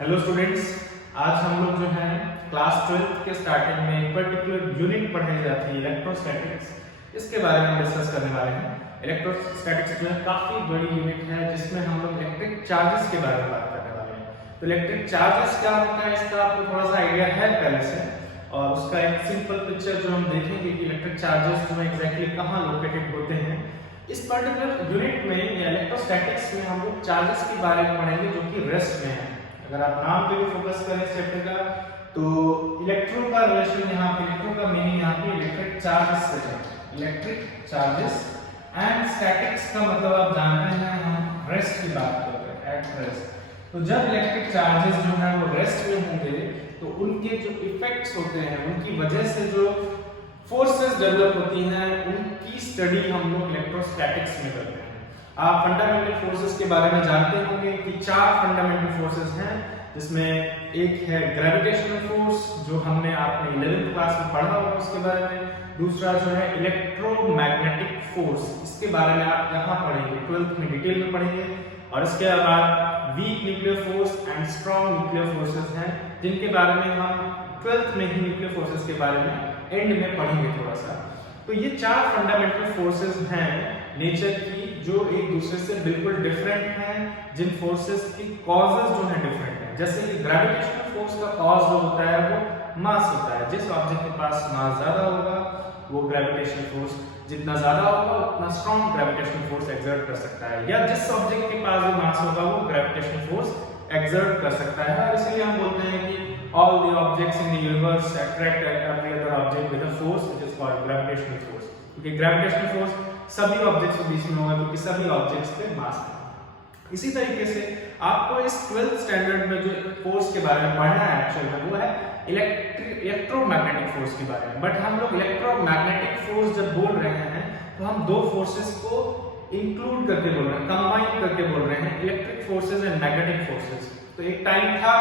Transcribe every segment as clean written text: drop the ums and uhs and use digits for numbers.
Hello students, आज हम लोग जो है क्लास 12 के स्टार्टिंग में एक पर्टिकुलर यूनिट पढ़ाई जाती है इलेक्ट्रोस्टैटिक्स। इसके बारे में डिस्कस करने वाले हैं। इलेक्ट्रोस्टैटिक्स जो है काफी बड़ी यूनिट है जिसमें हम लोग इलेक्ट्रिक चार्जेस के बारे में बात करने वाले हैं। तो इलेक्ट्रिक चार्जेस क्या होता है इसका आपको थोड़ा सा आइडिया है पहले से, और उसका एक सिंपल पिक्चर जो हम देखेंगे कि इलेक्ट्रिक चार्जेस जो है एग्जैक्टली कहाँ लोकेटेड होते हैं। इस पर्टिकुलर यूनिट में या इलेक्ट्रोस्टैटिक्स में हम लोग चार्जेस के बारे में पढ़ेंगे जो कि रेस्ट में है। अगर आप नाम पे भी फोकस करें इस चैप्टर का, तो इलेक्ट्रो का रिलेशन यहाँ पे, इलेक्ट्रो का मीनिंग यहाँ पे इलेक्ट्रिक चार्जेस से है। इलेक्ट्रिक चार्जेस एंड स्टैटिक्स का मतलब आप जानते हैं हम रेस्ट की बात करते हैं, एट रेस्ट। तो जब इलेक्ट्रिक चार्जेस जो है वो रेस्ट में होंगे तो उनके जो इफेक्ट्स होते हैं, उनकी वजह से जो फोर्सेस डेवलप होती हैं, उनकी स्टडी हम लोग इलेक्ट्रोस्टैटिक्स में करते हैं। आप फंडामेंटल फोर्सेस के बारे में जानते होंगे कि 4 फंडामेंटल फोर्सेस हैं, जिसमें एक है ग्रेविटेशनल फोर्स जो हमने आपने 11th क्लास में पढ़ा होगा उसके बारे में। दूसरा जो है इलेक्ट्रोमैग्नेटिक फोर्स, इसके बारे में आप यहाँ पढ़ेंगे, 12th में डिटेल में पढ़ेंगे। और इसके बाद weak nuclear force and strong nuclear forces हैं, जिनके बारे में हम 12th में ही न्यूक्लियर फोर्सेस के बारे में एंड में पढ़ेंगे थोड़ा सा। तो ये 4 फंडामेंटल फोर्सेस हैं नेचर की जो एक दूसरे से बिल्कुल डिफरेंट हैं, जिन फोर्सेस की कॉजेस जो है डिफरेंट हैं। जैसे कि ग्रेविटेशनल फोर्स का कॉज जो होता है वो मास होता है। जिस ऑब्जेक्ट के पास मास ज्यादा होगा वो ग्रेविटेशनल फोर्स जितना ज्यादा होगा उतना स्ट्रॉन्ग ग्रेविटेशनल फोर्स एक्सर्ट कर सकता है, या जिस ऑब्जेक्ट के पास जो मास होगा वो ग्रेविटेशनल फोर्स एक्सर्ट कर सकता है। और इसलिए हम बोलते हैं कि all the objects in the universe attract every other object with a force which is called gravitational force। क्योंकि ग्रेविटेशनल फोर्स सभी ऑब्जेक्ट्स के बीच में होगा क्योंकि सभी ऑब्जेक्ट्स पे मास है। इसी तरीके से आपको इस 12th स्टैंडर्ड में जो फोर्स के बारे में पढ़ना है एक्चुअल में वो है इलेक्ट्रोमैग्नेटिक फोर्स के बारे में। बट हम लोग इलेक्ट्रोमैग्नेटिक फोर्स जब बोल रहे हैं तो हम दो फोर्सेस को इंक्लूड करके बोल रहे हैं, कंबाइन करके बोल रहे हैं, electric forces and magnetic forces. तो एक टाइम था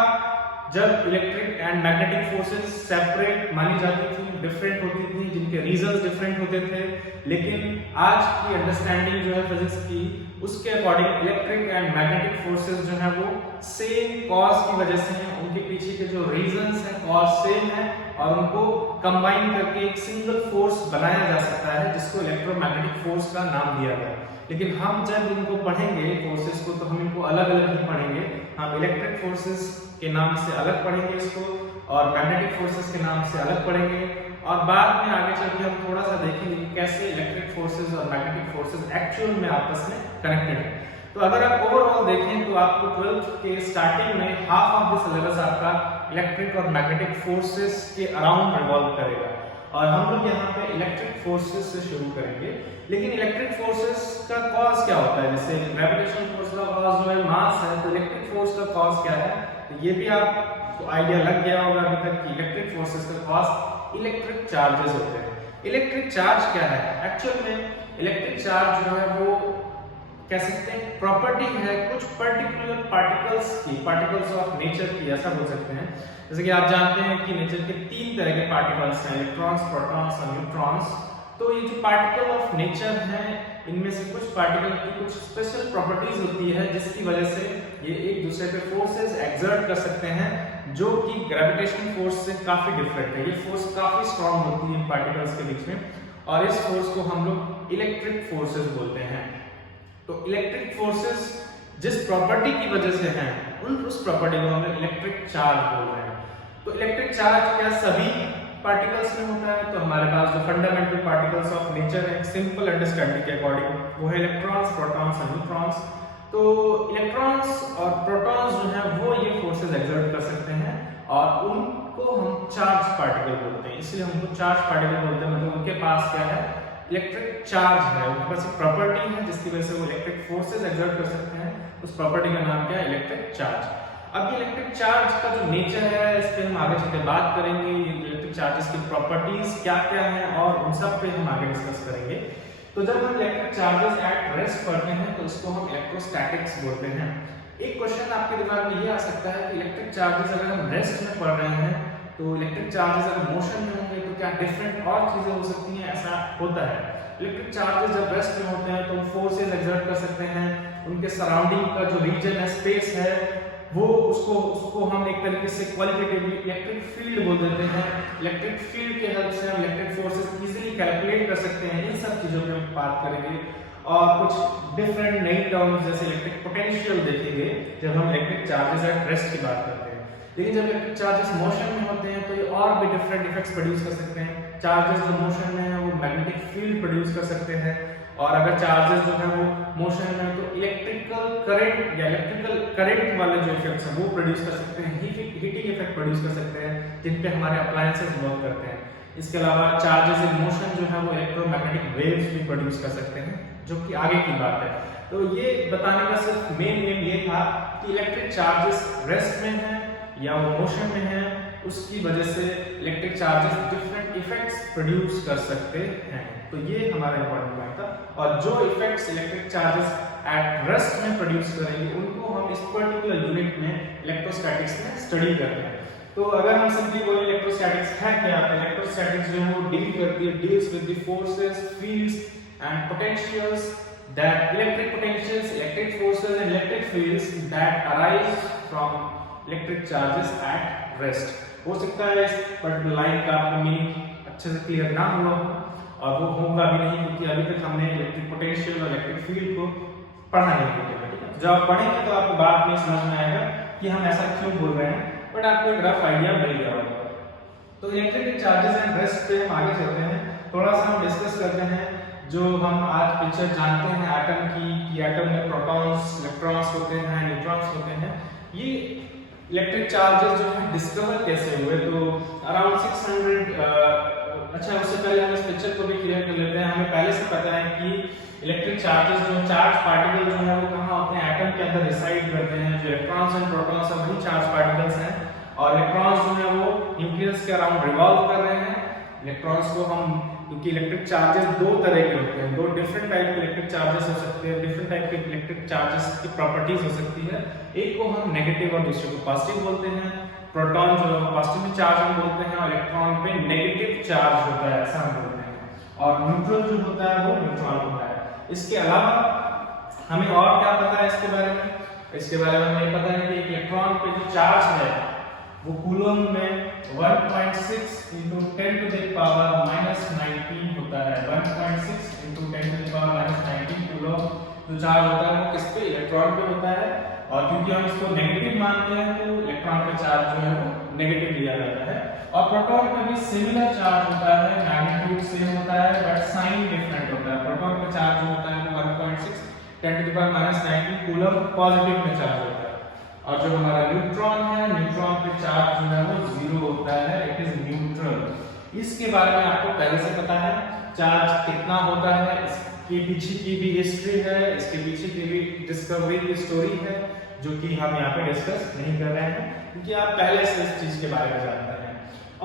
जब electric and magnetic forces separate मानी जाती थी, डिफरेंट होती थी, जिनके रीजंस डिफरेंट होते थे। लेकिन आज की अंडरस्टैंडिंग जो है फिजिक्स की, उसके according electric and magnetic forces जो है वो सेम कॉज की वजह से हैं, उनके पीछे के जो रीजंस हैं कॉज सेम है, और उनको कंबाइन करके एक सिंगल फोर्स बनाया जा सकता है जिसको इलेक्ट्रोमैग्नेटिक फोर्स का नाम दिया गया। लेकिन हम जब इनको पढ़ेंगे फोर्सेस को, तो हम इनको अलग अलग ही पढ़ेंगे। हम इलेक्ट्रिक फोर्सेस के नाम से अलग पढ़ेंगे इसको, और मैग्नेटिक फोर्सेस के नाम से अलग पढ़ेंगे। और बाद में आगे चल के हम थोड़ा सा देखेंगे कि कैसे इलेक्ट्रिक फोर्सेस और मैग्नेटिक फोर्सेस एक्चुअल में आपस में कनेक्टेड है। तो अगर आप ओवरऑल देखें तो आपको 12th के स्टार्टिंग में हाफ ऑफ द सिलेबस आपका इलेक्ट्रिक और मैग्नेटिक फोर्सेस के अराउंड रिवॉल्व करेगा, और हम लोग यहाँ पे इलेक्ट्रिक फोर्सेस से शुरू करेंगे। लेकिन इलेक्ट्रिक फोर्सेस का कॉज क्या होता है? जैसे ग्रेविटेशनल फोर्स का कॉज जो है मास है, तो इलेक्ट्रिक फोर्स का कॉज क्या है? तो ये भी आपको आइडिया लग गया होगा अभी तक कि इलेक्ट्रिक फोर्सेस का कॉज इलेक्ट्रिक चार्जेस होते हैं। इलेक्ट्रिक चार्ज क्या है? एक्चुअल में इलेक्ट्रिक चार्ज जो है वो कह सकते हैं प्रॉपर्टी है कुछ पर्टिकुलर पार्टिकल्स की, पार्टिकल्स ऑफ नेचर की, ऐसा बोल सकते हैं। जैसे कि आप जानते हैं कि नेचर के 3 तरह के पार्टिकल्स हैं, इलेक्ट्रॉन्स, प्रोटॉन्स और न्यूट्रॉन्स। तो ये जो पार्टिकल ऑफ नेचर हैं, इनमें से कुछ पार्टिकल की कुछ स्पेशल प्रॉपर्टीज होती है जिसकी वजह से ये एक दूसरे पे फोर्सेस एक्सर्ट कर सकते हैं, जो कि ग्रेविटेशनल फोर्स से काफी डिफरेंट है। ये फोर्स काफी स्ट्रांग होती है इन पार्टिकल्स के बीच में, और इस फोर्स को हम लोग इलेक्ट्रिक फोर्सेस बोलते हैं। तो इलेक्ट्रिक फोर्सेस जिस प्रॉपर्टी की वजह से हैं, उस प्रॉपर्टी को हम इलेक्ट्रिक चार्ज बोल रहे हैं। तो इलेक्ट्रिक चार्ज क्या सभी पार्टिकल्स में होता है? तो हमारे पास जो फंडामेंटल पार्टिकल्स ऑफ नेचर है, सिंपल अंडरस्टैंडिंग के अकॉर्डिंग, वो है इलेक्ट्रॉन्स, प्रोटॉन्स और न्यूट्रॉन्स। तो इलेक्ट्रॉन्स और प्रोटॉन्स जो है वो ये फोर्सेस एक्सर्ट कर सकते हैं, और उनको हम चार्ज पार्टिकल बोलते हैं। इसलिए हमको चार्ज पार्टिकल बोलते हैं, मतलब उनके पास क्या है? इलेक्ट्रिक चार्ज है, उनके पास एक प्रॉपर्टी है जिसकी वजह से वो इलेक्ट्रिक फोर्सेस एक्सर्ट कर सकते हैं। उस प्रॉपर्टी का नाम क्या है? Electric charge. अब ये इलेक्ट्रिक चार्ज का जो नेचर है, इस पे हम आगे चलकर बात करेंगे। ये इलेक्ट्रिक चार्जेस की प्रॉपर्टीज क्या क्या हैं, और उन सब पे हम आगे डिस्कस करेंगे। तो जब हम इलेक्ट्रिक चार्जेस एट रेस्ट पढ़ते हैं तो इसको हम इलेक्ट्रोस्टैटिक्स बोलते हैं। एक क्वेश्चन आपके दिमाग में ये आ सकता है कि इलेक्ट्रिक चार्जेस अगर हम रेस्ट में पढ़ रहे हैं, तो इलेक्ट्रिक चार्जेस अगर मोशन में होंगे तो क्या डिफरेंट और चीजें हो सकती हैं? ऐसा होता है। इलेक्ट्रिक चार्जेस जब रेस्ट में होते हैं तो फोर्सेस एक्सर्ट कर सकते हैं, उनके सराउंडिंग का जो रीजन है, स्पेस है, वो उसको हम एक तरीके से क्वालिटेटिवली इलेक्ट्रिक फील्ड बोल देते हैं। इलेक्ट्रिक फील्ड के हेल्प से हम इलेक्ट्रिक फोर्सेस इजीली कैलकुलेट कर सकते हैं। इन सब चीज़ों पे हम बात करेंगे और कुछ डिफरेंट नई टर्म्स जैसे इलेक्ट्रिक पोटेंशियल देखेंगे जब हम इलेक्ट्रिक चार्जेस एट रेस्ट की बात करते हैं। लेकिन जब इलेक्ट्रिक चार्जेस मोशन में होते हैं तो ये और भी डिफरेंट इफेक्ट्स प्रोड्यूस कर सकते हैं। चार्जेस जो मोशन में है वो मैग्नेटिक फील्ड प्रोड्यूस कर सकते हैं, और अगर चार्जेस जो है वो मोशन में तो इलेक्ट्रिकल करंट या इलेक्ट्रिकल करंट वाले जो इफेक्ट्स हैं वो प्रोड्यूस कर सकते हैं, हीटिंग इफेक्ट प्रोड्यूस कर सकते हैं जिन पे हमारे अप्लायंसेस वर्क करते हैं। इसके अलावा चार्जेस इन मोशन जो है वो इलेक्ट्रोमैग्नेटिक वेव्स भी प्रोड्यूस कर सकते हैं, जो कि आगे की बात है। तो ये बताने का सिर्फ मेन एम ये था कि इलेक्ट्रिक चार्जेस रेस्ट में है या वो मोशन में है, उसकी वजह से electric charges different effects produce कर सकते हैं। तो ये हमारा इंपॉर्टेंट पॉइंट था, और जो effects electric charges at rest में प्रोड्यूस करेंगे उनको हम इस पर्टिकुलर यूनिट में इलेक्ट्रोस्टैटिक्स में स्टडी करते हैं। तो अगर हम सिंपली बोले इलेक्ट्रोस्टैटिक्स है क्या, तो इलेक्ट्रोस्टैटिक्स जो है वो deals with the forces, fields and potentials that electric potentials, electric forces and electric fields that arise from electric charges at rest। हो सकता है इस पर्टिकुलर लाइन का आपको मीनिंग अच्छे से क्लियर ना हुआ हो, और वो होगा भी नहीं क्योंकि अभी तक हमने इलेक्ट्रिक पोटेंशियल और इलेक्ट्रिक फील्ड को पढ़ा नहीं है। ठीक है, जब आप पढ़ेंगे तो आपको बाद में समझ में आएगा कि हम ऐसा क्यों बोल रहे हैं, बट आपको एक रफ आइडिया मिल गया होगा। तो इलेक्ट्रिक चार्जेस एंड रेस्ट पे हम आगे चलते हैं, थोड़ा सा हम डिस्कस करते हैं जो हम आज पिक्चर जानते हैं एटम की, कि एटम में प्रोटॉन्स, इलेक्ट्रॉन्स होते हैं, न्यूट्रॉन्स होते हैं। ये इलेक्ट्रिक चार्जेस जो है डिस्कवर कैसे हुए, तो अराउंड 600 अच्छा उससे पहले हम इस पिक्चर को भी क्लियर कर लेते हैं। हमें पहले से पता है कि इलेक्ट्रिक चार्जेस जो चार्ज पार्टिकल जो है वो कहाँ होते हैं, एटम के अंदर रिसाइड करते हैं। जो इलेक्ट्रॉन्स एंड प्रोटॉन्स है वही चार्ज पार्टिकल्स हैं, और इलेक्ट्रॉन्स जो है वो न्यूक्लियस के अराउंड रिवॉल्व कर रहे हैं। इलेक्ट्रॉन्स को हम, क्योंकि इलेक्ट्रिक चार्जेस दो तरह के होते हैं, दो डिफरेंट टाइप के इलेक्ट्रिक चार्जेस हो सकते हैं, डिफरेंट टाइप के इलेक्ट्रिक चार्जेस की प्रॉपर्टीज हो सकती है। एक को हम नेगेटिव और दूसरे को पॉजिटिव बोलते हैं। प्रोटॉन जो है पॉजिटिव चार्ज हम बोलते हैं, और इलेक्ट्रॉन पे नेगेटिव चार्ज होता है ऐसा हम बोलते हैं, और न्यूट्रल जो होता है वो न्यूट्रॉन होता है। इसके अलावा हमें और क्या पता है इसके बारे में, इसके बारे में हमें पता है कि इलेक्ट्रॉन पे जो चार्ज है वो कूलम में 1.6 into 10 to the power -19 होता है। 1.6 into 10 to the power -19 coulomb जो चार्ज होता है वो किस पे, इलेक्ट्रॉन पे होता है। और क्योंकि हम इसको नेगेटिव मानते हैं तो इलेक्ट्रॉन का चार्ज जो है वो नेगेटिव लिया जाता है। और प्रोटॉन पे भी सिमिलर चार्ज होता है, मैग्नीट्यूड सेम होता है बट साइन डिफरेंट होता है। प्रोटॉन का चार्ज जो होता है वो 1.6 10 to the power -19 coulomb positive में चार्ज होता है। और जो हमारा न्यूट्रॉन है, न्यूट्रॉन पे चार्ज जो है वो 0 होता है, इट इज न्यूट्रल। इसके बारे में आपको पहले से पता है चार्ज कितना होता है, इसके पीछे की भी हिस्ट्री है, इसके पीछे की भी डिस्कवरी की स्टोरी है, जो कि हम यहाँ पे डिस्कस नहीं कर रहे हैं क्योंकि आप पहले से इस चीज के बारे में जानते हैं।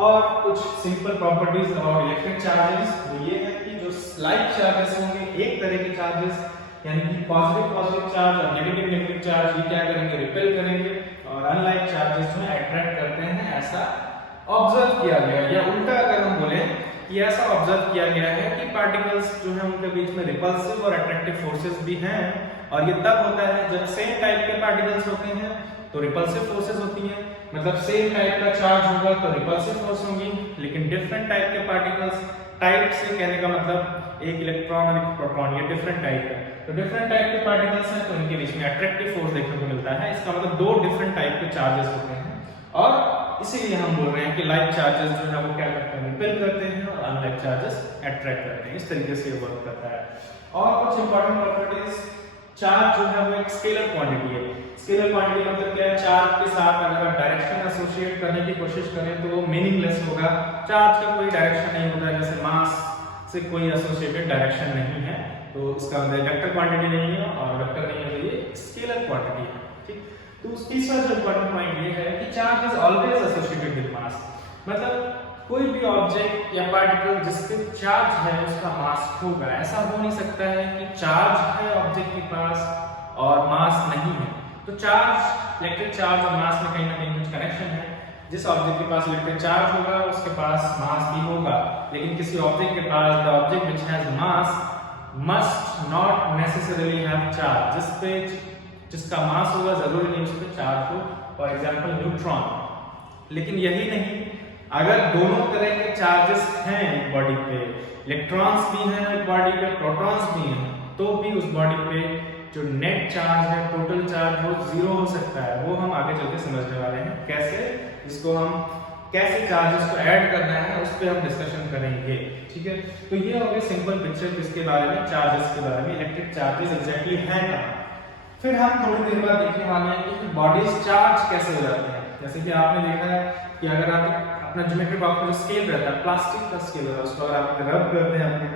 और कुछ सिंपल प्रॉपर्टीज और इलेक्ट्रिक चार्जेस वो ये है कि जो लाइक चार्जेस होंगे, एक तरह के चार्जेस यानी कि पॉजिटिव चार्ज और नेगेटिव चार्ज ये क्या करेंगे, रिपेल करेंगे, और अनलाइक चार्जेस जो है अट्रैक्ट करते हैं, ऐसा ऑब्जर्व किया गया। या उल्टा अगर हम बोले कि ऐसा ऑब्जर्व किया गया है कि पार्टिकल्स जो है उनके बीच में रिपल्सिव और अट्रैक्टिव फोर्सेस भी हैं, और ये तब होता है जब सेम टाइप के पार्टिकल्स होते हैं तो रिपल्सिव फोर्सेस होती हैं, मतलब सेम टाइप का चार्ज होगा तो रिपल्सिव फोर्स होंगी। लेकिन डिफरेंट टाइप के पार्टिकल्स, टाइप से कहने का मतलब एक इलेक्ट्रॉन और एक प्रोटॉन, ये डिफरेंट टाइप है, तो डिफरेंट टाइप के पार्टिकल्स हैं तो इनके बीच में अट्रैक्टिव फोर्स देखने को मिलता है। इसका मतलब दो डिफरेंट टाइप के चार्जेस होते हैं, और इसीलिए हम बोल रहे हैं कि लाइक चार्जेस जो है वो क्या करते हैं, रिपेल करते हैं, और अनलाइक चार्जेस अट्रैक्ट करते हैं। इस तरीके से ये वर्क करता है। और कुछ इंपॉर्टेंट प्रॉपर्टीज, चार्ज जो है वो एक स्केलर क्वांटिटी है। स्केलर क्वांटिटी मतलब क्या है, चार्ज के साथ अगर आप डायरेक्शन एसोसिएट करने की कोशिश करें तो वो मीनिंगलेस होगा। चार्ज का कोई डायरेक्शन नहीं होता है, जैसे मास से कोई एसोसिएटेड डायरेक्शन नहीं है, तो इसका मतलब वेक्टर क्वांटिटी नहीं है, और वेक्टर नहीं है तो ये स्केलर क्वांटिटी है। ठीक, तो तीसरा जो इंपॉर्टेंट पॉइंट ये है कि charge is always associated with mass, मतलब कोई भी ऑब्जेक्ट या पार्टिकल जिसके चार्ज है उसका मास होगा। ऐसा हो नहीं सकता है कि चार्ज है ऑब्जेक्ट के पास और मास नहीं है। तो चार्ज, इलेक्ट्रिक चार्ज और मास में कहीं ना कहीं कुछ कनेक्शन है। जिस ऑब्जेक्ट के पास इलेक्ट्रिक चार्ज होगा उसके पास मास भी होगा, लेकिन किसी ऑब्जेक्ट के पास the object which has mass must not necessarily have charge, जिसका मास होगा जरूरी नहीं उस पर चार्ज हो, फॉर एग्जांपल न्यूट्रॉन। लेकिन यही नहीं, अगर दोनों तरह के चार्जेस हैं बॉडी पे, इलेक्ट्रॉन्स भी हैं बॉडी पे, प्रोटॉन्स भी हैं, तो भी उस बॉडी पे जो नेट चार्ज है, टोटल चार्ज, वो जीरो हो सकता है। वो हम आगे चलकर समझने वाले हैं कैसे, जिसको हम कैसे चार्जेस को ऐड करना है उस पर हम डिस्कशन करेंगे। ठीक है, तो ये हो गया सिंपल पिक्चर किसके बारे में, चार्जेस के बारे में, इलेक्ट्रिक चार्जेस एग्जैक्टली हैं कहाँ। फिर हम थोड़ी देर बाद देखने वाले हैं कि बॉडीज चार्ज कैसे हो जाते हैं। जैसे कि आपने देखा है कि अगर आप अपना ज्योमेट्री बॉक्स का जो स्केल रहता है, प्लास्टिक का स्केल होता है, उसको अगर आप रब करते हैं अपने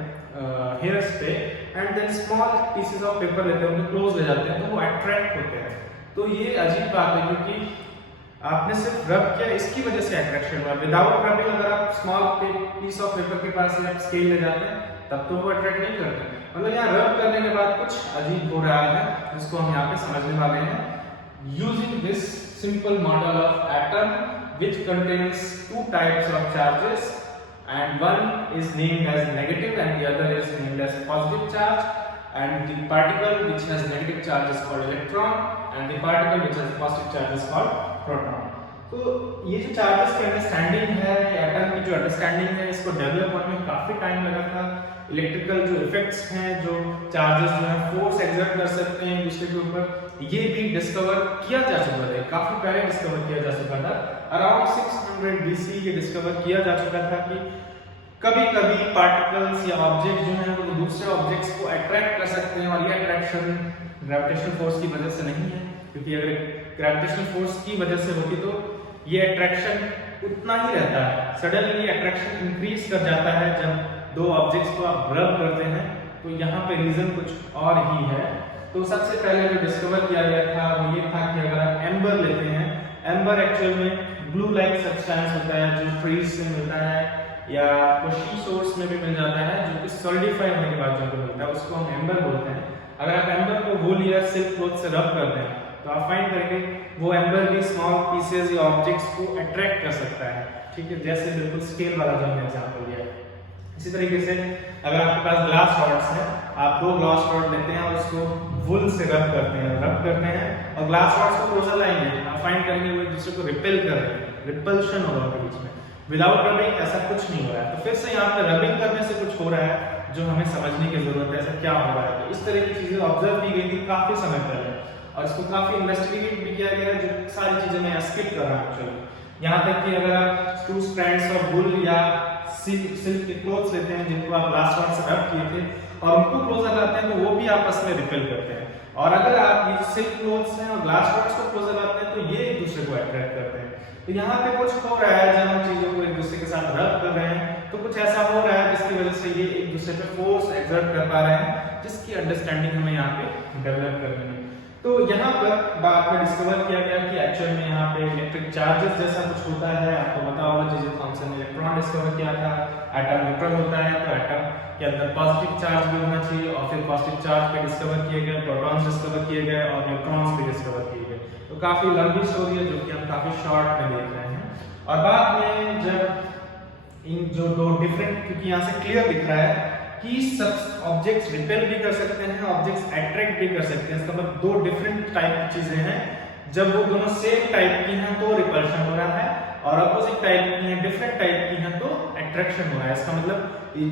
हेयर्स पे and then small pieces of paper लेते हैं, उनको क्लोज ले जाते हैं, तो वो अट्रैक्ट होते हैं। तो ये अजीब बात है क्योंकि आपने सिर्फ रब किया, इसकी वजह से अट्रैक्शन हुआ। विदाउट रबिंग अगर आप स्मॉल पीस ऑफ पेपर के पास से आप स्केल ले जाते हैं तब तो वो अट्रैक्ट नहीं करते। मतलब यहाँ रब करने के बाद कुछ अजीब हो रहा है, जिसको हम यहाँ पे समझने वाले हैं। Using this simple model of atom which contains two types of charges and one is named as negative and the other is named as positive charge, and the particle which has negative charge is called electron and the particle which has positive charge is called proton. तो ये जो charges की understanding है, atom की जो understanding है, इसको develop होने में काफी टाइम लगा था। इलेक्ट्रिकल जो इफेक्ट्स हैं, जो चार्जेस जो है फोर्स एक्सर्ट कर सकते हैं दूसरे के ऊपर, ये भी डिस्कवर किया जा चुका था, काफी पहले डिस्कवर किया जा चुका था। अराउंड 600 BC ये डिस्कवर किया जा चुका था कि कभी कभी पार्टिकल्स या ऑब्जेक्ट जो है वो दूसरे ऑब्जेक्ट्स को अट्रैक्ट कर सकते हैं, और ये अट्रैक्शन ग्रेविटेशनल फोर्स की वजह से नहीं है, क्योंकि अगर ग्रेविटेशनल फोर्स की वजह से होती तो ये अट्रैक्शन उतना ही रहता है। सडनली अट्रैक्शन इंक्रीज कर जाता है जब दो ऑब्जेक्ट्स को आप रब करते हैं, तो यहाँ पे रीजन कुछ और ही है। तो सबसे पहले जो डिस्कवर किया गया था वो ये था कि अगर आप एम्बर लेते हैं, एम्बर एक्चुअल में ग्लू लाइक सब्सटेंस होता है जो ट्रीज से मिलता है या शी सोर्स में भी मिल जाता है, जो कि सॉलिडिफाई होने के बाद जो मिलता है उसको हम एम्बर बोलते हैं। अगर आप एम्बर को वूल या सिल्क क्लॉथ से रब करते हैं तो आप फाइंड करेंगे वो एम्बर भी स्मॉल पीसेस या ऑब्जेक्ट्स को अट्रैक्ट कर सकता है। ठीक है, जैसे बिल्कुल स्केल वाला जो हमने एग्जांपल दिया है। इसी तरीके से अगर आपके पास ग्लास रॉड्स है, आप दो ग्लास रॉड लेते हैं और उसको वुल से रब करते हैं और ग्लास रॉड्स को क्लोजर लाएंगे, आप फाइंड करेंगे वो एक दूसरे को रिपेल कर रहे हैं, रिपल्शन होगा उनके बीच में। विदाउट रबिंग ऐसा कुछ नहीं हो रहा है। तो फिर से यहाँ पे रबिंग करने से कुछ हो रहा है जो हमें समझने की जरूरत है, ऐसा क्या हो रहा है। तो इस तरह की चीजें ऑब्जर्व की गई थी काफी समय पहले और इसको काफी इन्वेस्टिगेट भी किया गया है, जो सारी चीजें मैं स्किप कर रहा हूँ एक्चुअली। यहाँ तक कि अगर आप 2 strands ऑफ वुल या सिल्क के क्लॉथ्स लेते हैं जिनको आप ग्लास रॉड से रब किए थे और उनको क्लोजर लाते हैं तो वो भी आपस में रिपेल करते हैं। और अगर आप ये सिल्क क्लॉथ्स हैं और ग्लास रॉड्स को क्लोजर लाते हैं तो ये एक दूसरे को अट्रैक्ट करते हैं। तो यहाँ पे कुछ हो रहा है जब हम चीजों को एक दूसरे के साथ रब कर रहे हैं तो कुछ ऐसा हो रहा है जिसकी वजह से ये एक दूसरे पे फोर्स एक्सर्ट कर पा रहे हैं, जिसकी अंडरस्टैंडिंग हमें यहाँ पे डेवलप करनी है। तो यहाँ पर बाद में डिस्कवर किया गया कि एक्चुअल में यहाँ पे इलेक्ट्रिक चार्जेस जैसा कुछ होता है। आपको पता होगा जे थॉमसन ने इलेक्ट्रॉन डिस्कवर किया था। एटम न्यूट्रल होता है तो एटम के अंदर पॉजिटिव चार्ज भी होना चाहिए और फिर पॉजिटिव चार्ज पे डिस्कवर किए गए, प्रोटॉन्स डिस्कवर किए गए और न्यूट्रॉन्स भी डिस्कवर किए गए। तो काफी लंबी स्टोरी है जो कि हम काफी शॉर्ट में देख रहे हैं। और बाद में जब इन जो दो डिफरेंट, क्योंकि यहाँ से क्लियर दिख रहा है कि सब ऑब्जेक्ट्स रिपेल भी कर सकते हैं, ऑब्जेक्ट्स अट्रैक्ट भी कर सकते हैं। इसका मतलब दो डिफरेंट टाइप की चीजें हैं। जब वो दोनों सेम टाइप की हैं तो रिपल्शन हो रहा है और अपोजिट टाइप की हैं, डिफरेंट टाइप की हैं तो अट्रैक्शन हो रहा है। इसका मतलब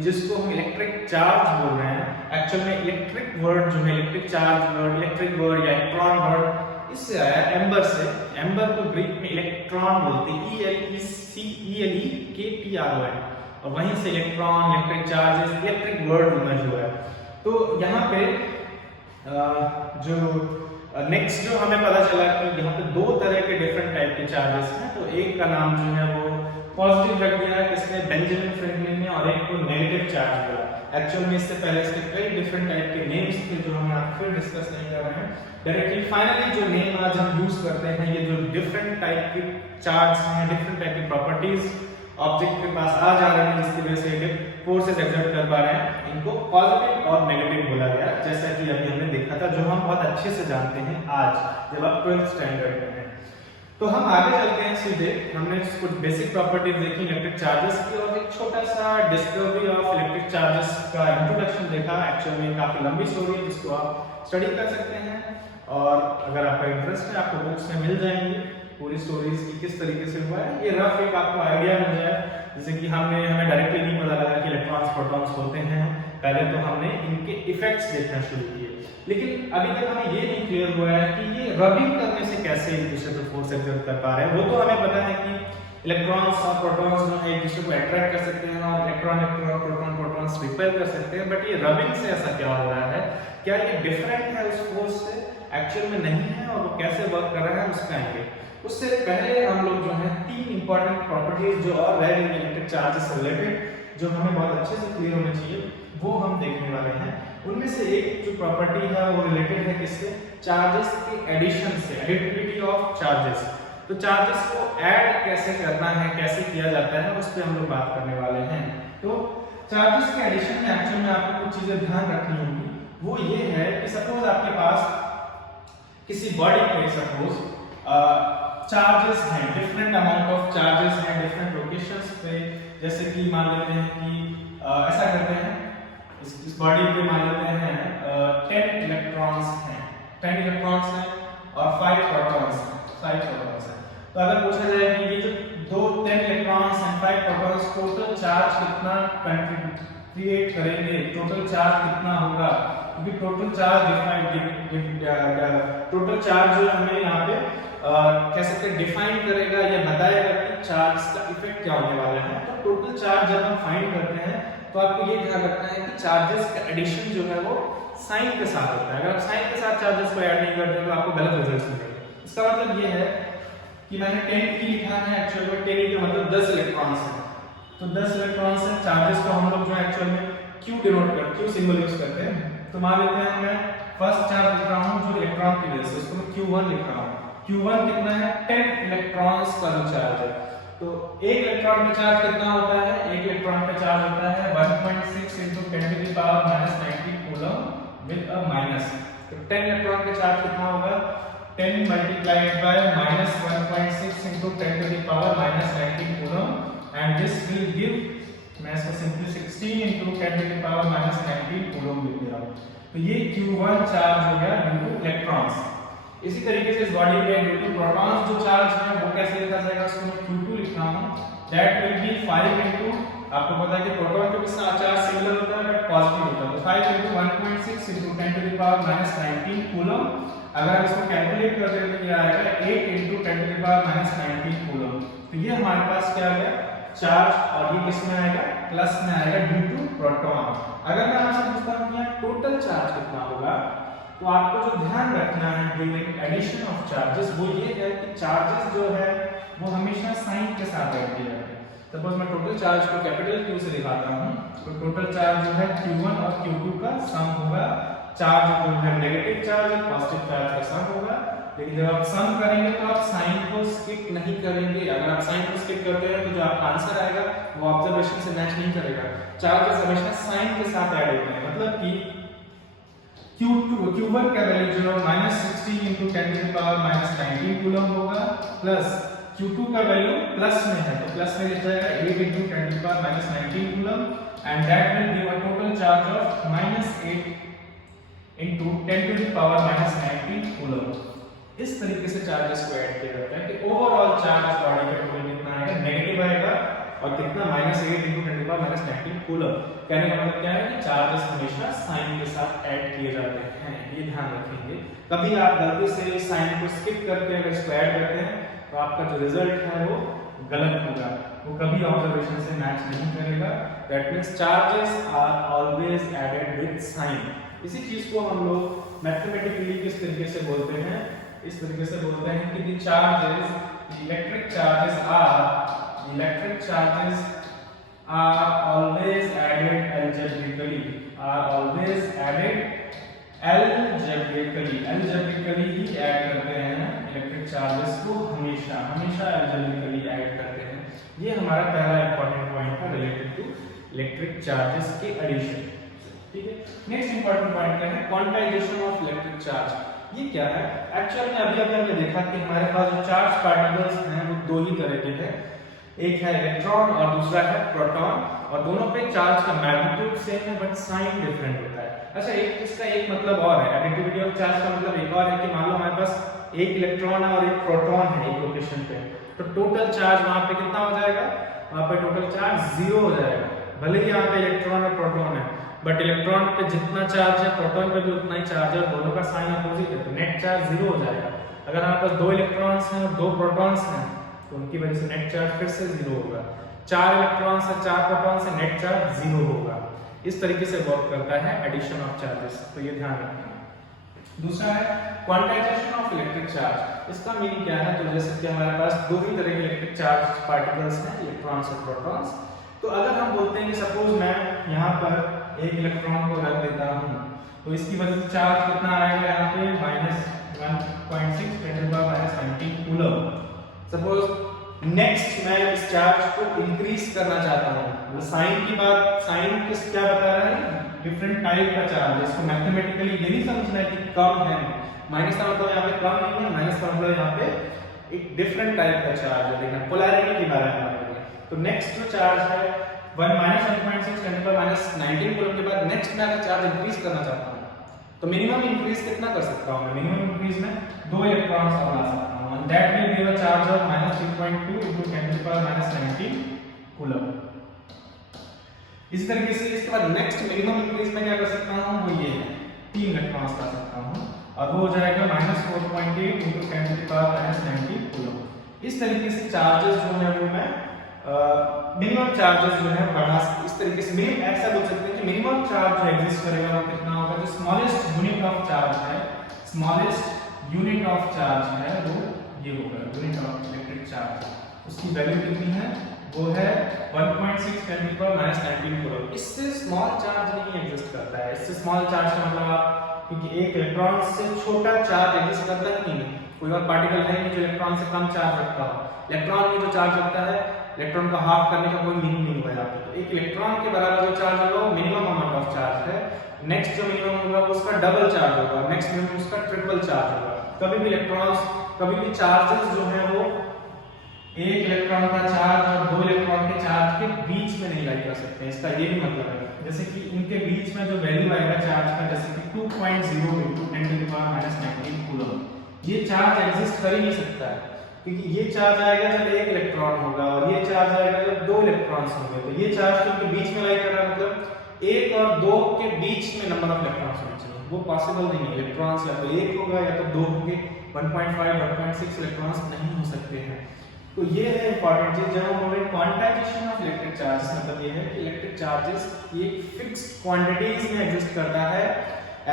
जिसको हम इलेक्ट्रिक चार्ज बोल रहे हैं, एक्चुअल में इलेक्ट्रिक वर्ड जो है, electric charge word, electric word या इलेक्ट्रॉन वर्ड इससे आया एम्बर से। एम्बर को ग्रीक में इलेक्ट्रॉन बोलते हैं, ELECTRON, और वहीं से electron, electric charges, electric word emerge हुआ है। तो यहाँ पे जो नेक्स्ट जो हमें पता चला कि यहाँ पे दो तरह के डिफरेंट टाइप के चार्जेस हैं। तो एक का नाम जो है वो पॉजिटिव रख दिया है किसने, बेंजामिन फ्रैंकलिन ने, और एक को नेगेटिव चार्ज दिया। एक्चुअल में इससे पहले इसके कई डिफरेंट टाइप के नेम्स थे जो हम यहाँ फिर डिस्कस नहीं कर रहे हैं। डायरेक्टली फाइनली जो नेम आज हम यूज करते हैं, ये जो डिफरेंट टाइप के चार्ज हैं, डिफरेंट टाइप की प्रॉपर्टीज ऑब्जेक्ट के पास आ जा रहे हैं जिसकी वजह से फोर्सेस एक्सर्ट कर पा रहे हैं, इनको पॉजिटिव और नेगेटिव बोला गया। जैसा कि अभी हमने देखा था, जो हम बहुत अच्छे से जानते हैं आज जब आप 12th स्टैंडर्ड में हैं। तो तो हम आगे चलते हैं सीधे। हमने कुछ बेसिक प्रॉपर्टीज देखी इलेक्ट्रिक चार्जेस की और एक छोटा सा डिस्कवरी ऑफ इलेक्ट्रिक चार्जेस का इंट्रोडक्शन देखा। एक्चुअली में काफी लंबी स्टोरी है जिसको आप स्टडी कर सकते हैं, और अगर आपका इंटरेस्ट है आपको बुक्स में मिल जाएंगी पूरी स्टोरीज की किस तरीके से हुआ है। ये रफ एक आपको आइडिया मिल जाए, जैसे कि हमें डायरेक्टली नहीं पता लगा कि इलेक्ट्रॉन्स प्रोटॉन्स होते हैं, पहले तो हमने इनके इफेक्ट्स देखना शुरू किए, लेकिन अभी तक हमें ये नहीं क्लियर हुआ है कि ये रबिंग करने से कैसे एक दूसरे पर फोर्स एक्सर्ट कर पा रहे हैं। वो तो हमें पता है कि इलेक्ट्रॉन्स और प्रोटॉन्स जो है एक दूसरे को अट्रैक्ट कर सकते हैं और इलेक्ट्रॉन प्रोटॉन्स रिपेल कर सकते हैं, बट ये रबिंग से ऐसा क्या हो रहा है, क्या ये डिफरेंट है उस फोर्स से? एक्चुअल में नहीं है, और वो कैसे वर्क कर रहा है उसका आएंगे। उससे पहले हम लोग जो है 3 इंपॉर्टेंट प्रॉपर्टीज जो और रह गई इलेक्ट्रिक चार्जेस से रिलेटेड, जो हमें बहुत अच्छे से क्लियर होने चाहिए, वो हम देखने वाले हैं। उनमें से एक जो प्रॉपर्टी है वो रिलेटेड है किससे? चार्जेस के एडिशन से, एडिटिविटी ऑफ चार्जेस। तो चार्जेस को ऐड कैसे करना है, कैसे किया जाता है, उस पर हम लोग बात करने वाले हैं। तो चार्जेस के एडिशन में एक्चुअली में आपको कुछ चीजें ध्यान रखनी होगी। वो ये है कि सपोज आपके पास किसी बॉडी पे सपोज चार्जेस हैं, डिफरेंट अमाउंट ऑफ चार्जेस हैं डिफरेंट लोकेशंस पे, जैसे कि मान लेते हैं कि ऐसा करते हैं, इस बॉडी पे मान लेते हैं 10 इलेक्ट्रॉन्स हैं, 10 इलेक्ट्रॉन्स हैं और 5 प्रोटॉन्स हैं, 5 प्रोटॉन्स हैं। तो अगर पूछा जाए कि ये जो 10 electrons and 5 protons total charge कितना क्रिएट करेंगे, टोटल चार्ज कितना होगा, क्योंकि टोटल चार्ज जो हमें यहाँ पे कह सकते हैं डिफाइन करेगा या बताएगा कि चार्ज का इफेक्ट क्या होने वाला है। तो टोटल चार्ज जब हम फाइंड करते हैं तो आपको ये ध्यान रखना है कि चार्जेस का एडिशन जो है वो साइन के साथ होता है। अगर आप साइन के साथ चार्जेस को ऐड नहीं करते तो आपको गलत रिजल्ट मिलेगा। इसका मतलब ये है कि मैंने 10 की लिखा है, एक्चुअल में 10 का मतलब 10 इलेक्ट्रॉन्स है, तो 10 इलेक्ट्रॉन्स है। चार्जेस को हम लोग जो एक्चुअल में Q डिनोट करते हैं, Q सिंबल यूज करते हैं। तो मान लेते हैं मैं फर्स्ट चार्ज लिख रहा हूं जो इलेक्ट्रॉन की वजह से, उसको मैं Q1 लिख रहा हूं। Q1 कितना है? 10 इलेक्ट्रॉन्स का जो चार्ज है। तो एक इलेक्ट्रॉन पे चार्ज कितना होता है? एक इलेक्ट्रॉन पे चार्ज होता है 1.6 × 10⁻⁻⁹ कूलम विद अ माइनस। तो 10 इलेक्ट्रॉन पे चार्ज कितना होगा? 10 multiplied by -1.6 × 10⁻⁻⁹ coulomb, and this will give, मैं इसको सिंपली 16 × 10⁻⁻⁹ कूलम लिख दे रहा हूं। तो ये Q1 चार्ज हो गया ड्यू टू इलेक्ट्रॉन्स। इसी तरीके से इस बॉडी पे ड्यू टू प्रोटॉन्स जो चार्ज है वो कैसे लिखा जाएगा, उसको मैं Q2 लिख रहा हूं। दैट विल बी 5 × आपको पता है कि प्रोटॉन के किसका चार्ज सिमिलर होता है बट पॉजिटिव होता है, तो 5 × 1.6 × 10⁻⁻⁹ कूलम। अगर हम इसको कैलकुलेट करते हैं तो ये आएगा 8 × 10⁻⁻⁹ कूलम। तो ये हमारे पास क्या आ गया? चार्ज, और ये किस में आएगा? प्लस में आएगा ड्यू टू प्रोटॉन। अगर मैं आपसे पूछता हूं कि टोटल चार्ज कितना होगा, तो आपको जो ध्यान रखना है ड्यूरिंग एडिशन ऑफ चार्जेस वो ये है कि चार्जेस जो है वो हमेशा साइन के साथ ऐड किए जाते हैं। सपोज मैं टोटल चार्ज को कैपिटल Q से दिखाता हूं, तो टोटल चार्ज जो है Q1 और Q2 का सम होगा। चार्ज जो है नेगेटिव चार्ज और पॉजिटिव चार्ज का सम होगा, लेकिन जब आप सम करेंगे तो आप साइन को स्किप नहीं करेंगे। अगर आप साइन को स्किप करते हैं तो जो आपका आंसर आएगा वो ऑब्जर्वेशन से मैच नहीं करेगा। चार्जेस हमेशा साइन के साथ ऐड होते हैं, मतलब कि Q1 का वैल्यू जो है -16 × 10⁻⁻⁹ कूलम होगा, प्लस Q2 का वैल्यू प्लस में है तो प्लस में लिखा जाएगा 8 × 10⁻⁻⁹ coulomb, and that will give a total charge of -8 × 10⁻⁻⁹ coulomb. इस तरीके से चार्जेस को ऐड किया जाता है कि ओवरऑल चार्ज बॉडी का टोटल कितना आएगा? नेगेटिव आएगा, और कितना? -8 × 10⁻⁻⁹ कूलम। कहने का मतलब क्या है कि चार्जेस हमेशा साइन के साथ ऐड किए जाते हैं, ये ध्यान रखेंगे। कभी आप गलती से साइन को स्किप करके अगर इसको ऐड करते हैं तो आपका जो रिजल्ट है वो गलत होगा, वो कभी ऑब्जर्वेशन से मैच नहीं करेगा। That means charges are always added with sign. इसी चीज को हम लोग मैथमेटिकली किस तरीके से बोलते हैं? इस तरीके से बोलते हैं कि the charges, electric charges are always added algebraically, algebraically he add करते हैं इलेक्ट्रिक चार्जेस को, हमेशा algebraically ऐड करते हैं। ये हमारा पहला इंपॉर्टेंट पॉइंट था रिलेटेड टू इलेक्ट्रिक चार्जेस के एडिशन। ठीक है, नेक्स्ट इंपॉर्टेंट पॉइंट क्या है? Quantization of electric charge. ये क्या है? एक्चुअल में अभी हमने देखा कि हमारे पास जो चार्ज पार्टिकल्स हैं वो दो ही तरह के हैं, एक है इलेक्ट्रॉन और दूसरा है प्रोटॉन, और दोनों पे चार्ज का मैग्नीट्यूड सेम है बट साइन डिफरेंट होता है। अच्छा, एक इसका एक मतलब और है, एडिटिविटी ऑफ चार्ज का मतलब एक और है कि मान लो हमारे पास एक इलेक्ट्रॉन है और एक प्रोटॉन है एक लोकेशन पे, तो टोटल चार्ज वहां पे कितना हो जाएगा? वहां पे टोटल चार्ज 0 हो जाएगा। भले ही यहाँ पे इलेक्ट्रॉन और प्रोटॉन है, बट इलेक्ट्रॉन पे जितना चार्ज है प्रोटॉन पे भी उतना ही चार्ज है, दोनों का साइन अपोजिट है, तो नेट चार्ज 0 हो जाएगा। अगर हमारे पास दो इलेक्ट्रॉन्स हैं और दो प्रोटॉन्स हैं तो उनकी वजह से नेट चार्ज फिर से 0 होगा। 4 इलेक्ट्रॉन्स है 4 प्रोटॉन्स है, नेट चार्ज 0 होगा। इस तरीके से वर्क करता है एडिशन ऑफ चार्जेस, तो ये ध्यान रखना। दूसरा है क्वांटाइजेशन ऑफ इलेक्ट्रिक चार्ज। इसका मीनिंग क्या है? तो जैसे कि हमारे पास दो ही तरह के इलेक्ट्रिक चार्ज पार्टिकल्स हैं, इलेक्ट्रॉन्स और प्रोटॉन्स। तो अगर हम बोलते हैं कि सपोज मैं यहाँ पर एक इलेक्ट्रॉन को रख देता हूँ, तो इसकी वजह से चार्ज कितना आएगा यहाँ पे? -1.6 × 10⁻⁻⁹ कूलम। सपोज नेक्स्ट मैं इस चार्ज को इंक्रीज करना चाहता हूँ, साइन की बात, साइन किस क्या बता रहा है? डिफरेंट टाइप का चार्ज। इसको मैथमेटिकली ये नहीं समझना है कि कम है, माइनस का मतलब यहाँ पे कम नहीं है, माइनस का मतलब यहाँ पे एक डिफरेंट टाइप का चार्ज है, देखना पोलैरिटी के बारे में। तो नेक्स्ट जो चार्ज है 1 - 1.6 × 10⁻⁹ कूलम के बाद नेक्स्ट मैं अगर चार्ज इंक्रीज करना चाहता हूँ तो मिनिमम इंक्रीज कितना कर सकता हूँ मैं? मिनिमम इंक्रीज में 2 इलेक्ट्रॉन्स का बना सकता हूँ, and that will give a charge of -3.2 × 10⁻⁻19 coulomb. इस तरीके से इसके बाद नेक्स्ट मिनिमम इंक्रीज में क्या कर सकता हूँ? वो ये है 3 इलेक्ट्रॉन्स कर सकता हूँ, और वो हो जाएगा -4.8 × 10⁻⁻19 कूलम। इस तरीके से चार्जेस जो है वो मैं मिनिमम चार्जेस जो है बढ़ा, इस तरीके से मिनिमम ऐसा बोल सकते हैं कि मिनिमम चार्ज जो एग्जिस्ट करेगा वो कितना होगा? जो स्मॉलेस्ट यूनिट ऑफ चार्ज है, स्मॉलेस्ट यूनिट ऑफ चार्ज है वो ये होगा, यूनिट ऑफ इलेक्ट्रिक चार्ज। उसकी वैल्यू कितनी है? वो है 1.6 × 10⁻⁻19 कूलम। इससे स्मॉल चार्ज नहीं एग्जिस्ट करता है। इससे स्मॉल चार्ज का मतलब आप, क्योंकि एक इलेक्ट्रॉन से छोटा चार्ज एग्जिस्ट करता ही नहीं, कोई और पार्टिकल है नहीं जो इलेक्ट्रॉन से कम चार्ज रखता हो। इलेक्ट्रॉन में जो चार्ज रखता है, इलेक्ट्रॉन को हाफ करने का कोई मीनिंग नहीं होगा यहाँ पे। तो एक इलेक्ट्रॉन के बराबर जो चार्ज होगा वो मिनिमम अमाउंट ऑफ चार्ज है, नेक्स्ट जो मिनिमम होगा वो उसका डबल चार्ज होगा, नेक्स्ट मिनिमम उसका ट्रिपल चार्ज होगा। कभी भी इलेक्ट्रॉन्स, कभी भी चार्जेस जो है वो एक इलेक्ट्रॉन का चार्ज और दो इलेक्ट्रॉन के चार्ज के बीच में नहीं लाई कर सकते। इसका ये भी मतलब है, जैसे कि इनके बीच में जो वैल्यू आएगा चार्ज का, जैसे कि 2.0 × 10⁻⁻19 कूलम, ये चार्ज एग्जिस्ट कर ही नहीं सकता है, क्योंकि ये चार्ज आएगा जब एक इलेक्ट्रॉन होगा और ये चार्ज आएगा जब दो इलेक्ट्रॉन्स होंगे। तो ये चार्ज तो उनके बीच में लाई कर रहा है, मतलब एक और दो के बीच में नंबर ऑफ इलेक्ट्रॉन्स होने चाहिए, वो पॉसिबल नहीं है। इलेक्ट्रॉन्स या तो एक होगा या तो दो होंगे, 1.5 1.6 इलेक्ट्रॉन्स नहीं हो सकते हैं। तो ये है इंपॉर्टेंट चीज जब हम बोल रहे हैं क्वांटाइजेशन ऑफ इलेक्ट्रिक चार्जेस। मतलब ये है कि इलेक्ट्रिक चार्जेस एक फिक्स्ड क्वांटिटीज में एग्जिस्ट करता है।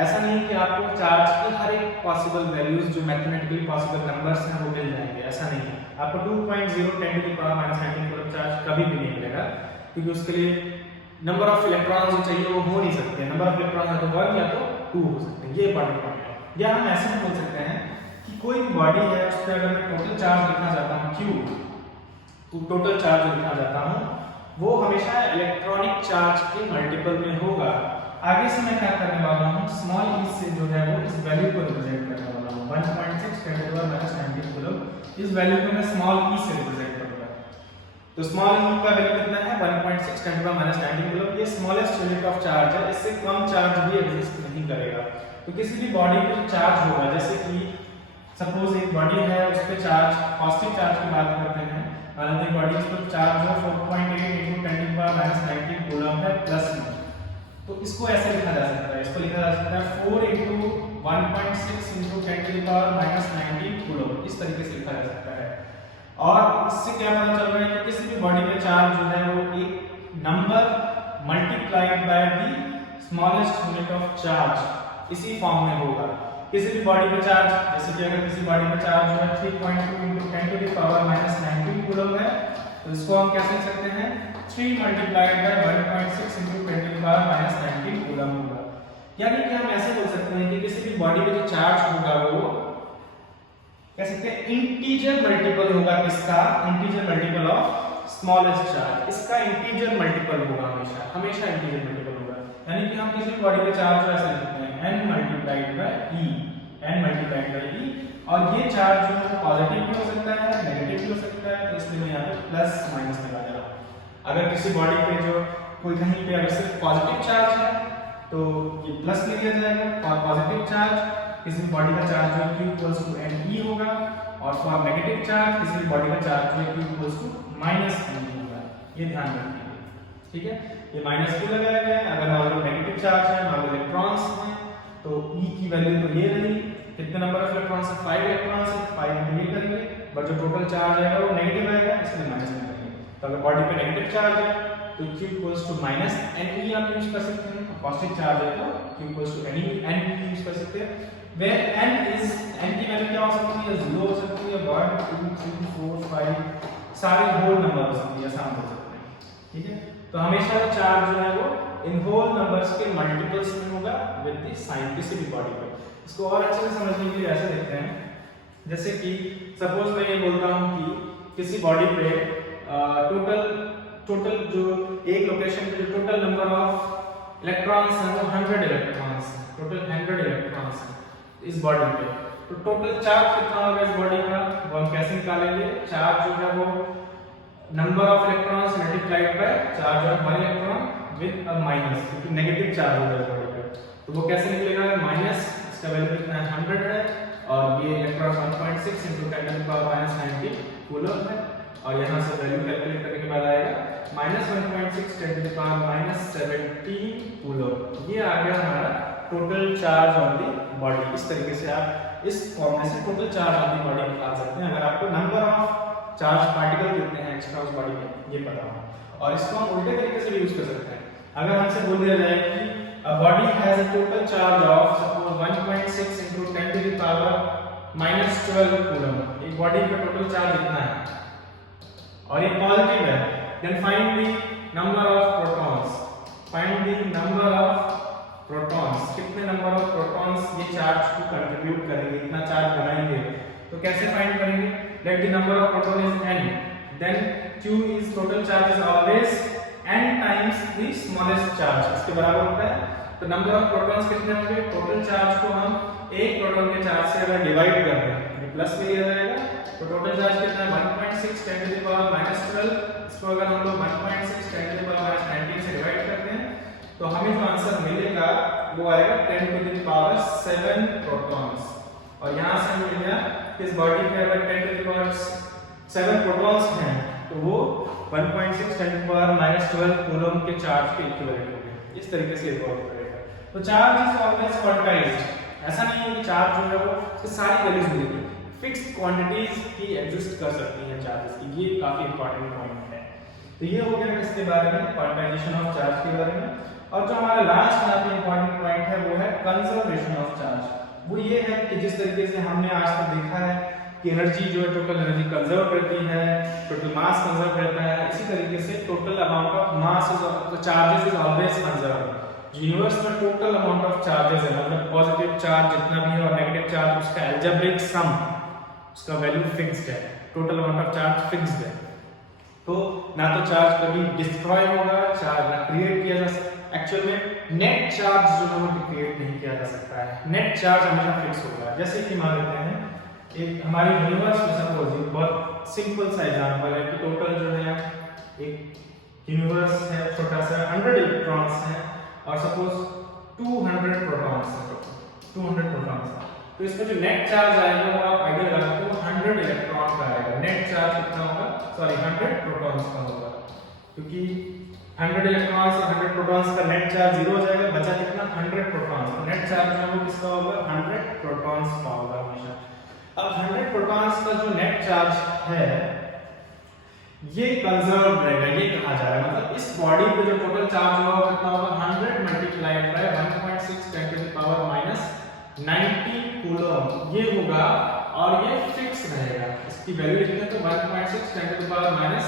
ऐसा नहीं कि आपको चार्ज की हर एक पॉसिबल वैल्यूज जो मैथमेटिकली पॉसिबल नंबर्स हैं वो मिल जाएंगे, ऐसा नहीं है। आपको 2.0 × 10⁻⁻19 कूलम चार्ज कभी भी नहीं मिलेगा, क्योंकि उसके लिए नंबर ऑफ इलेक्ट्रॉन्स जो चाहिए वो हो नहीं सकते। नंबर ऑफ इलेक्ट्रॉन या तो 1 या तो 2 हो सकते हैं, ये इंपॉर्टेंट पॉइंट है। या हम ऐसे बोल सकते हैं कि कोई भी बॉडी है उस पर अगर मैं टोटल चार्ज लिखना चाहता हूँ Q, तो टोटल चार्ज लिखना चाहता हूँ वो हमेशा इलेक्ट्रॉनिक चार्ज के मल्टीपल में होगा। आगे से मैं क्या करने वाला हूँ, स्मॉल ई से जो है वो इस वैल्यू को रिप्रेजेंट करने वाला हूँ, 1.6 × 10⁻⁻19 कूलम। इस वैल्यू को मैं स्मॉल ई से रिप्रेजेंट करूंगा। तो स्मॉल ई का वैल्यू कितना है? 1.6 × 10⁻⁻19 कूलम। ये स्मॉलेस्ट यूनिट ऑफ चार्ज है, इससे कम चार्ज भी एग्जिस्ट नहीं करेगा। तो किसी भी बॉडी पे चार्ज होगा, जैसे कि सपोज एक बॉडी है उस पे चार्ज, पॉजिटिव चार्ज की बात करते हैं, अनदर बॉडी इस पर चार्ज है 4.8 × 10⁻⁻19 कूलम है प्लस में, तो इसको ऐसे लिखा जा सकता है, इसको लिखा जा सकता है 4 × 1.6 × 10⁻⁻19 कूलम, इस तरीके से लिखा जा सकता है। और इससे क्या पता चल रहा है कि किसी भी बॉडी में चार्ज जो है वो एक number multiplied by the smallest unit of charge इसी फॉर्म में होगा। किसी भी बॉडी में चार्ज, जैसे कि अगर किसी बॉडी में चार्ज जो है 3.2 × 10⁻⁻19 कूलम है, तो इसको हम कैसे लिख सकते हैं? 3 × 1.6 × 10⁻⁻19 कूलम होगा। यानी कि हम ऐसे बोल सकते हैं कि किसी भी बॉडी में जो चार्ज होगा वो कह सकते हैं इंटीजर मल्टीपल होगा। किसका? Integer multiple of smallest charge. इसका इंटीजर मल्टीपल होगा, हमेशा इंटीजर मल्टीपल होगा। यानी कि हम किसी बॉडी में चार्ज ऐसे लिखते हैं n × e, n multiplied by e। और ये चार्ज जो है पॉजिटिव भी हो सकता है, नेगेटिव भी हो सकता है, तो इसलिए मैं यहाँ पे प्लस माइनस लगा दे रहा हूँ। अगर किसी बॉडी पे जो कोई कहीं पे अगर सिर्फ पॉजिटिव चार्ज है तो ये प्लस ले लिया जाएगा, और पॉजिटिव चार्ज किसी बॉडी का चार्ज जो q इक्वल्स टू ne होगा, और फॉर नेगेटिव चार्ज किसी बॉडी का चार्ज जो q equals to minus ne होगा। ये ध्यान रखिए, ठीक है। ये माइनस क्यों लगाया गया है? अगर मान लो नेगेटिव चार्ज है, मान लो इलेक्ट्रॉन्स हैं, तो e की वैल्यू तो ये रही, कितने नंबर ऑफ इलेक्ट्रॉन्स है? 5 इलेक्ट्रॉन्स है, 5 इंटू ये करेंगे, बट जो टोटल चार्ज आएगा वो नेगेटिव आएगा, इसलिए माइनस में करेंगे। तो अगर बॉडी पे नेगेटिव चार्ज है तो q equals to minus ne आप यूज कर सकते हैं, पॉजिटिव चार्ज है तो q equals to ne use कर सकते हैं। वेयर n की वैल्यू क्या हो सकती है? 0 हो सकती है, 1 2 3 4 5 सारे होल नंबर हो सकती है, आसान हो सकते हैं, ठीक है। तो हमेशा चार्ज जो है वो इन होल नंबर्स के मल्टीपल्स में होगा विद द साइन किसी भी बॉडी पे। इसको और अच्छे से समझने के लिए ऐसे देखते हैं, जैसे कि सपोज मैं ये बोलता हूँ कि किसी बॉडी पे टोटल जो एक लोकेशन पे जो टोटल नंबर ऑफ इलेक्ट्रॉन्स हैं वो 100 इलेक्ट्रॉन्स हैं, टोटल 100 इलेक्ट्रॉन्स हैं इस बॉडी पे। तो टोटल चार्ज कितना होगा इस बॉडी का, वो हम कैसे निकालेंगे? चार्ज जो है वो number of electrons multiplied by charge of one electron with a minus, क्योंकि नेगेटिव चार्ज होगा इस बॉडी पे। तो वो कैसे निकलेगा? माइनस, इसका वैल्यू कितना है? 100 है, और ये electron 1.6 into 10 to the power minus 90 coulomb है, और यहाँ से वैल्यू कैलकुलेट करने के बाद आएगा -1.6 10 to the power minus 17 coulomb. ये आ गया हमारा total charge on the body. इस तरीके से आप इस फॉर्मूले से total charge on the body निकाल सकते हैं, अगर आपको नंबर ऑफ चार्ज पार्टिकल कितने हैं एक्स्ट्रा उस बॉडी में ये पता हो। और इसको हम उल्टे तरीके से भी यूज कर सकते हैं। अगर हमसे बोल दिया जाए कि a body has a total charge of suppose 1.6 into 10 to the power minus 12 coulomb, एक बॉडी का टोटल चार्ज इतना है और ये पॉजिटिव है, then find the number of protons, find the number of protons, कितने नंबर ऑफ प्रोटॉन्स ये charge को कंट्रीब्यूट करेंगे, इतना चार्ज बनाएंगे। तो कैसे फाइंड करेंगे? let the number of proton is n, then q is total charge is always n times the smallest charge, इसके बराबर होता है। तो नंबर ऑफ प्रोटॉन्स कितने होंगे? टोटल चार्ज को हम एक प्रोटॉन के चार्ज से अगर डिवाइड कर दें, ये प्लस में लिया जाएगा, तो टोटल चार्ज कितना है? 1.6 10 to the power minus 12। इसको अगर हम लोग 1.6 10 to the power minus 19 से डिवाइड करते हैं तो हमें जो आंसर मिलेगा वो आएगा 10 to the power 7 प्रोटॉन्स। और यहाँ से हमें मिल गया कि इस बॉडी पे अगर 10 to the power 7 प्रोटॉन्स हैं तो वो 1.6 10 to the power minus 12 coulomb के चार्ज के इक्विवेलेंट होंगे। इस तरीके से इवॉल्व करेगा। तो चार्ज इज ऑलवेज क्वांटाइज्ड, ऐसा नहीं है कि चार्ज जो है वो सारी वैल्यूज मिलेगी, फिक्स्ड क्वांटिटीज ही एग्जिस्ट कर सकती हैं चार्जेस की, ये काफी इंपॉर्टेंट पॉइंट है। तो ये हो गया इसके बारे में, क्वांटाइजेशन ऑफ चार्ज के बारे में। और जो हमारा लास्ट यहाँ पे इंपॉर्टेंट पॉइंट है वो है कंजर्वेशन ऑफ चार्ज। वो ये है कि जिस तरीके से हमने आज तक देखा है कि एनर्जी जो है टोटल एनर्जी कंजर्व रहती है, टोटल मास कंजर्व रहता है, इसी तरीके से total amount of mass is charges is always conserve. Universe में टोटल अमाउंट ऑफ चार्जेस है, मतलब पॉजिटिव चार्ज जितना भी है और नेगेटिव चार्ज उसका एल्जेब्रिक सम, उसका वैल्यू फिक्स्ड है, total amount of charge fixed है। तो ना तो चार्ज कभी डिस्ट्रॉय होगा, चार्ज ना क्रिएट किया जा सकता, एक्चुअल में नेट चार्ज जो है वो क्रिएट नहीं किया जा सकता है, नेट चार्ज हमेशा फिक्स होगा। जैसे कि मान लेते हैं एक हमारी यूनिवर्स में सपोज बहुत सिंपल सा एग्जांपल है कि टोटल जो है एक यूनिवर्स है, छोटा सा 100 इलेक्ट्रॉन्स हैं और सपोज 200 प्रोटॉन्स है, 200 प्रोटॉन्स है, तो इसका जो नेट चार्ज आएगा वो आप आइडिया लगा सकते हो 100 इलेक्ट्रॉन का आएगा। नेट चार्ज कितना होगा? सॉरी 100 प्रोटॉन्स का होगा, क्योंकि 100 इलेक्ट्रॉन्स और 100 प्रोटॉन्स का नेट चार्ज 0 हो जाएगा, बचा कितना? 100 प्रोटॉन्स। तो नेट चार्ज जो है वो किसका होगा? 100 प्रोटॉन्स का होगा हमेशा। अब 100 प्रोटॉन्स का जो नेट चार्ज है ये कंजर्व रहेगा, ये कहा जा रहा है, मतलब इस बॉडी पे जो टोटल चार्ज होगा कितना होगा? 100 multiplied by 1.6 10 to the power minus 90 coulomb ये होगा, और ये फिक्स रहेगा। इसकी वैल्यू लिखेंगे तो 1.6 10 to the power minus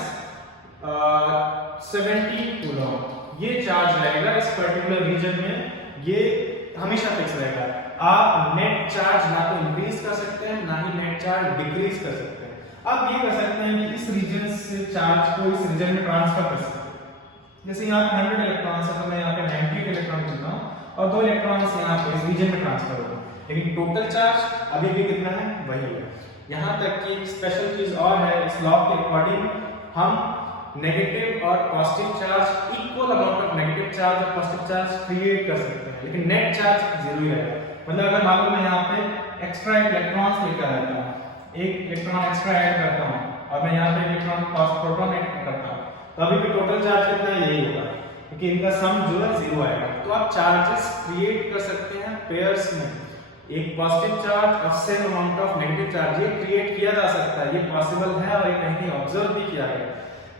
17 coulomb ये चार्ज रहेगा इस पर्टिकुलर रीजन में, ये हमेशा फिक्स रहेगा। आप नेट चार्ज ना तो इंक्रीज कर सकते हैं ना ही नेट चार्ज डिक्रीज कर सकते हैं। आप ये कर सकते हैं कि इस रीजन से चार्ज को इस रीजन में ट्रांसफर कर सकते हैं। जैसे यहाँ पे 100 इलेक्ट्रॉन्स है तो मैं यहाँ पे 98 इलेक्ट्रॉन देता हूँ और 2 इलेक्ट्रॉन्स यहाँ पे इस रीजन में ट्रांसफर होगा। लेकिन टोटल चार्ज अभी भी कितना है, वही है। यहाँ तक कि एक स्पेशल चीज और है, इस लॉ के अकॉर्डिंग हम नेगेटिव और positive charge, equal amount of negative charge और पॉजिटिव चार्ज क्रिएट कर सकते हैं, लेकिन नेट चार्ज जीरो ही रहेगा। मतलब अगर मान लो मैं यहाँ पे एक्स्ट्रा इलेक्ट्रॉन्स लेकर आता हूँ, एक इलेक्ट्रॉन एक्स्ट्रा ऐड करता हूँ और मैं यहाँ पे इलेक्ट्रॉन प्रोटॉन ऐड करता हूँ, तो अभी भी टोटल चार्ज कितना है, यही होगा, क्योंकि इनका सम जो है जीरो आएगा। तो आप चार्जेस क्रिएट कर सकते हैं पेयर्स में, एक पॉजिटिव चार्ज और same amount of negative charge, ये क्रिएट किया जा सकता है, ये पॉसिबल है और ये कहीं ऑब्जर्व भी किया गया,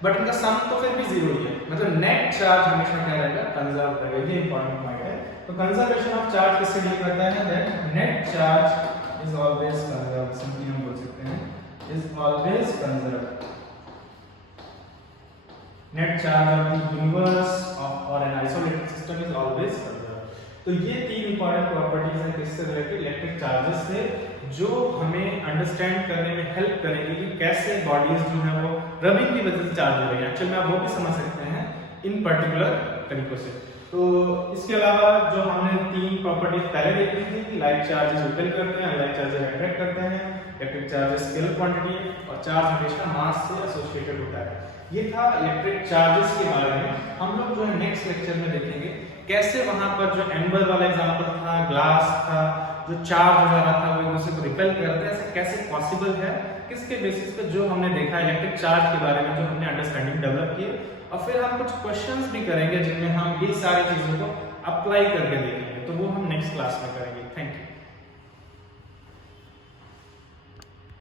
बट इनका सम तो फिर भी जीरो ही है। मतलब नेट चार्ज हमेशा क्या रहेगा, कंजर्व रहेगा। ये इंपॉर्टेंट पॉइंट है। तो कंजर्वेशन ऑफ चार्ज किससे डील करता है, that net charge is always conserve, simply हम बोल सकते हैं is always conserve. Net charge of the universe of or an isolated system is always conserve. तो ये तीन इंपॉर्टेंट प्रॉपर्टीज हैं किससे रिलेटेड, इलेक्ट्रिक चार्जेस से, जो हमें अंडरस्टैंड करने में हेल्प करेंगे कि कैसे बॉडीज जो है वो रबिंग की वजह से चार्ज हो रही है। एक्चुअली में आप वो भी समझ सकते हैं इन पर्टिकुलर तरीकों से। तो इसके अलावा जो हमने तीन प्रॉपर्टीज पहले देखी थी कि लाइट चार्जेस रिपेल करते हैं, लाइट चार्जेस अट्रैक्ट करते हैं, इलेक्ट्रिक चार्जेस स्केलर क्वांटिटी और चार्ज हमेशा मास से एसोसिएटेड होता है। ये था इलेक्ट्रिक चार्जेस के बारे में। हम लोग जो है नेक्स्ट लेक्चर में देखेंगे कैसे वहां पर जो एम्बर वाला एग्जांपल था, ग्लास था, जो चार्ज हो जा रहा था वो एक दूसरे को रिपेल करते हैं, ऐसे कैसे पॉसिबल है, किसके बेसिस पे जो हमने देखा इलेक्ट्रिक चार्ज के बारे में, जो हमने अंडरस्टैंडिंग डेवलप की। और फिर हम कुछ क्वेश्चंस भी करेंगे जिनमें हम ये सारी चीजों को अप्लाई करके देखेंगे, तो वो हम नेक्स्ट क्लास में करेंगे।